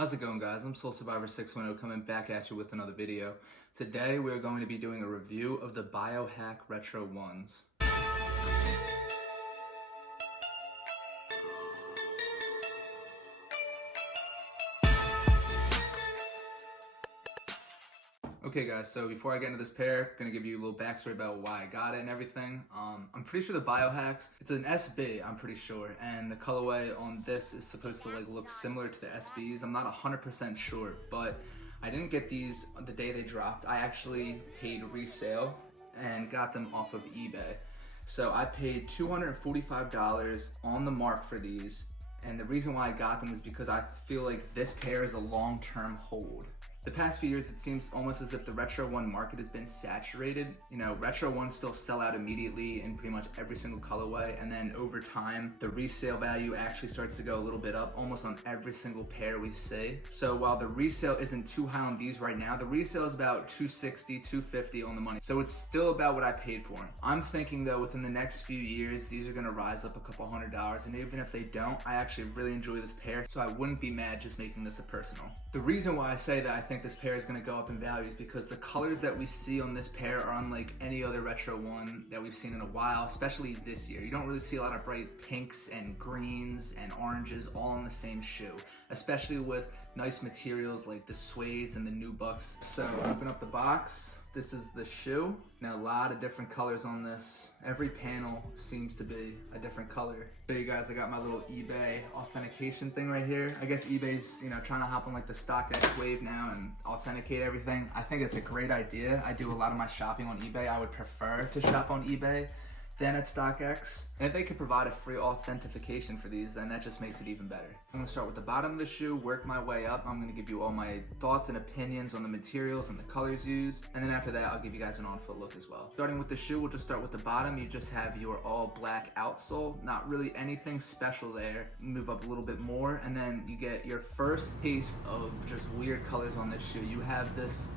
How's it going, guys? I'm Soul Survivor 610 coming back at you with another video. Today we're going to be doing a review of the Biohack Retro Ones. Okay guys, so before I get into this pair, I'm going to give you a little backstory about why I got it and everything. I'm pretty sure the Biohacks, it's an SB, I'm pretty sure, and the colorway on this is supposed to look similar to the SBs. I'm not 100% sure, but I didn't get these the day they dropped. I actually paid resale and got them off of eBay. So I paid $245 on the mark for these, and the reason why I got them is because I feel like this pair is a long-term hold. The past few years, it seems almost as if the Retro One market has been saturated. You know, Retro Ones still sell out immediately in pretty much every single colorway, and then over time, the resale value actually starts to go a little bit up almost on every single pair we see. So while the resale isn't too high on these right now, the resale is about $260, $250 on the money. So it's still about what I paid for them. I'm thinking though, within the next few years, these are gonna rise up a couple $100, and even if they don't, I actually really enjoy this pair, so I wouldn't be mad just making this a personal. The reason why I say that I think this pair is going to go up in value because the colors that we see on this pair are unlike any other Retro One that we've seen in a while, especially this year. You don't really see a lot of bright pinks and greens and oranges all in the same shoe, especially with nice materials like the suedes and the nubucks. So open up the box. This is the shoe. Now a lot of different colors on this. Every panel seems to be a different color. So you guys, I got my little eBay authentication thing right here. I guess eBay's, trying to hop on like the StockX wave now and authenticate everything. I think it's a great idea. I do a lot of my shopping on eBay. I would prefer to shop on eBay than at StockX. And if they could provide a free authentication for these, then that just makes it even better. I'm gonna start with the bottom of the shoe, work my way up. I'm gonna give you all my thoughts and opinions on the materials and the colors used. And then after that, I'll give you guys an on-foot look as well. Starting with the shoe, we'll just start with the bottom. You just have your all black outsole. Not really anything special there. Move up a little bit more, and then you get your first taste of just weird colors on this shoe. You have this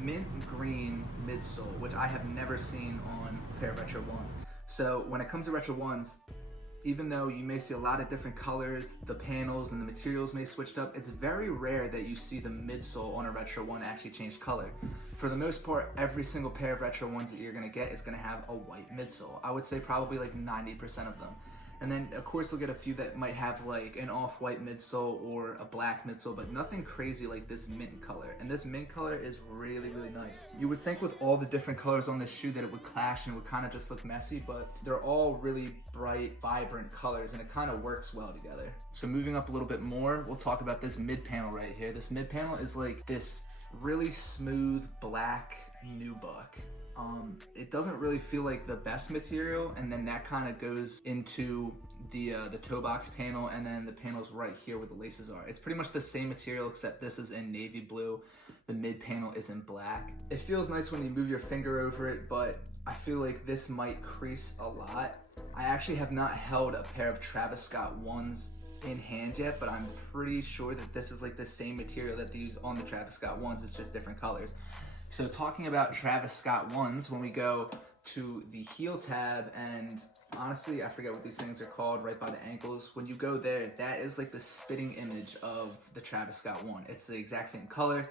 mint green midsole, which I have never seen on a pair of Retro Ones. So when it comes to Retro Ones, even though you may see a lot of different colors, the panels and the materials may switched up, it's very rare that you see the midsole on a Retro One actually change color. For the most part, every single pair of Retro Ones that you're gonna get is gonna have a white midsole. I would say probably like 90% of them. And then of course you'll get a few that might have like an off-white midsole or a black midsole, but nothing crazy like this mint color. And this mint color is really, really nice. You would think with all the different colors on this shoe that it would clash and it would kind of just look messy, but they're all really bright, vibrant colors, and it kind of works well together. So moving up a little bit more, we'll talk about this mid panel right here. This mid panel is like this really smooth black nubuck. It doesn't really feel like the best material, and then that kind of goes into the toe box panel, and then the panels right here where the laces are. It's pretty much the same material except this is in navy blue. The mid panel is in black. It feels nice when you move your finger over it, but I feel like this might crease a lot. I actually have not held a pair of Travis Scott ones in hand yet, but I'm pretty sure that this is like the same material that they use on the Travis Scott ones. It's just different colors. So talking about Travis Scott ones, when we go to the heel tab, and honestly, I forget what these things are called, right by the ankles. When you go there, that is like the spitting image of the Travis Scott one. It's the exact same color.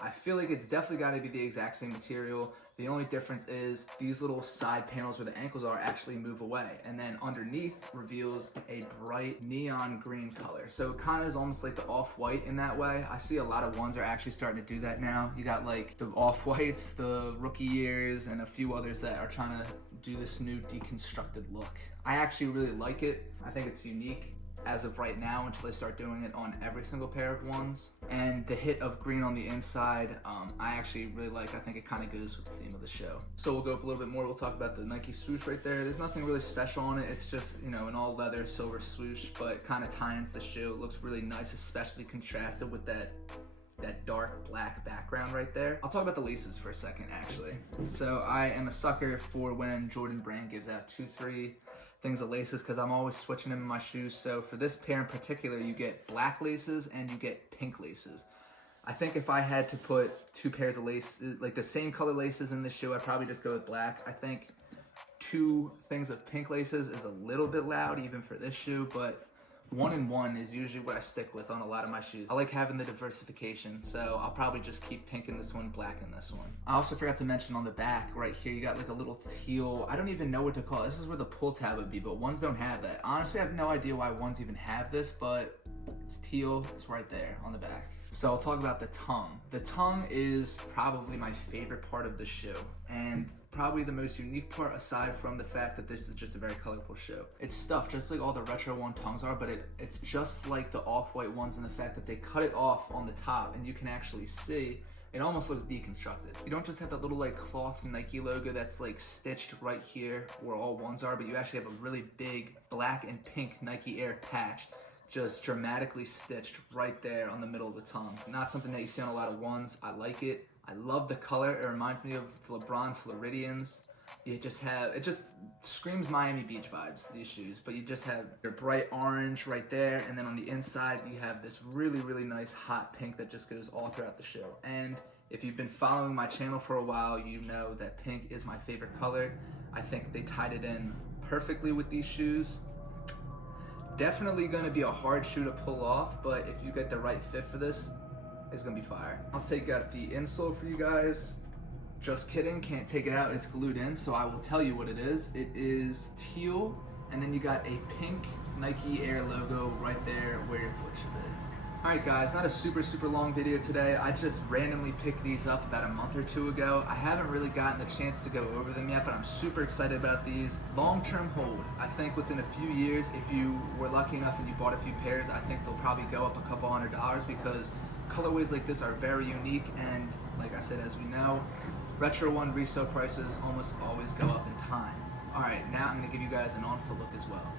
I feel like it's definitely got to be the exact same material. The only difference is these little side panels where the ankles are actually move away, and then underneath reveals a bright neon green color. So it kind of is almost like the off-white in that way. I see a lot of ones are actually starting to do that now. You got like the off-whites, the rookie years, and a few others that are trying to do this new deconstructed look. I actually really like it. I think it's unique as of right now until they start doing it on every single pair of ones. And the hit of green on the inside, I actually really like. I think it kind of goes with the theme of the show. So we'll go up a little bit more. We'll talk about the Nike swoosh right there. There's nothing really special on it. It's just, an all leather silver swoosh, but it kind of ties the shoe. It looks really nice, especially contrasted with that dark black background right there. I'll talk about the laces for a second, actually. So I am a sucker for when Jordan Brand gives out 2-3 things of laces, because I'm always switching them in my shoes. So for this pair in particular, you get black laces and you get pink laces. I think if I had to put two pairs of laces, like the same color laces in this shoe, I'd probably just go with black. I think 2 things of pink laces is a little bit loud even for this shoe, but 1 and 1 is usually what I stick with on a lot of my shoes. I like having the diversification, so I'll probably just keep pink in this one, black in this one. I also forgot to mention on the back right here, you got like a little teal, I don't even know what to call it. This is where the pull tab would be, but ones don't have that. Honestly, I have no idea why ones even have this, but it's teal, it's right there on the back. So I'll talk about the tongue. The tongue is probably my favorite part of the shoe, and probably the most unique part aside from the fact that this is just a very colorful shoe. It's stuffed just like all the retro one tongues are, but it's just like the off-white ones in the fact that they cut it off on the top and you can actually see it almost looks deconstructed. You don't just have that little like cloth Nike logo that's like stitched right here where all ones are, but you actually have a really big black and pink Nike Air patch just dramatically stitched right there on the middle of the tongue. Not something that you see on a lot of ones. I like it. I love the color. It reminds me of LeBron Floridians. It just screams Miami Beach vibes, these shoes. But you just have your bright orange right there, and then on the inside you have this really, really nice hot pink that just goes all throughout the shoe. And if you've been following my channel for a while, you know that pink is my favorite color. I think they tied it in perfectly with these shoes. Definitely gonna be a hard shoe to pull off, but if you get the right fit for this, it's gonna be fire. I'll take out the insole for you guys. Just kidding, can't take it out, it's glued in, so I will tell you what it is. It is teal, and then you got a pink Nike Air logo right there where your foot should be. Alright guys, not a super long video today. I just randomly picked these up about a month or two ago. I haven't really gotten the chance to go over them yet, but I'm super excited about these. Long-term hold. I think within a few years, if you were lucky enough and you bought a few pairs, I think they'll probably go up a couple $100 because colorways like this are very unique, and like I said, as we know, retro one resale prices almost always go up in time. Alright, now I'm going to give you guys an on-foot look as well.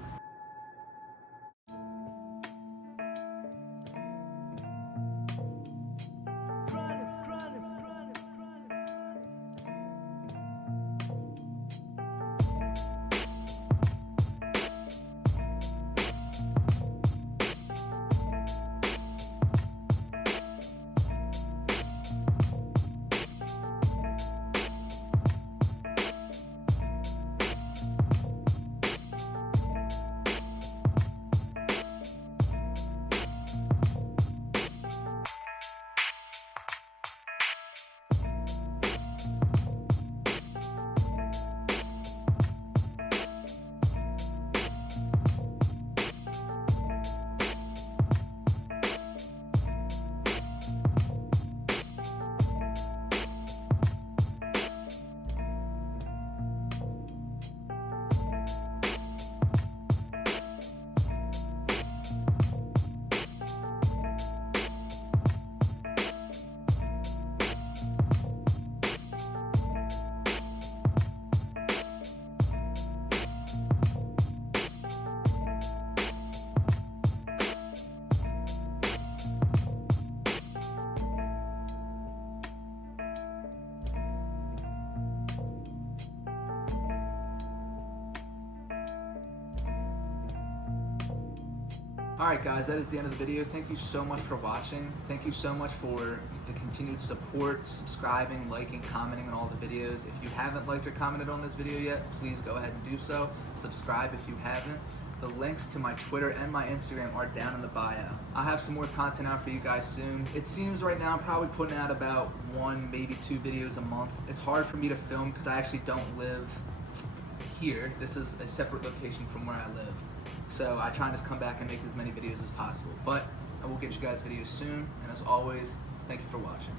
Alright guys, that is the end of the video. Thank you so much for watching. Thank you so much for the continued support, subscribing, liking, commenting on all the videos. If you haven't liked or commented on this video yet, please go ahead and do so. Subscribe if you haven't. The links to my Twitter and my Instagram are down in the bio. I'll have some more content out for you guys soon. It seems right now I'm probably putting out about 1, maybe 2 videos a month. It's hard for me to film because I actually don't live here. This is a separate location from where I live. So I try and just come back and make as many videos as possible. But I will get you guys videos soon, and as always, thank you for watching.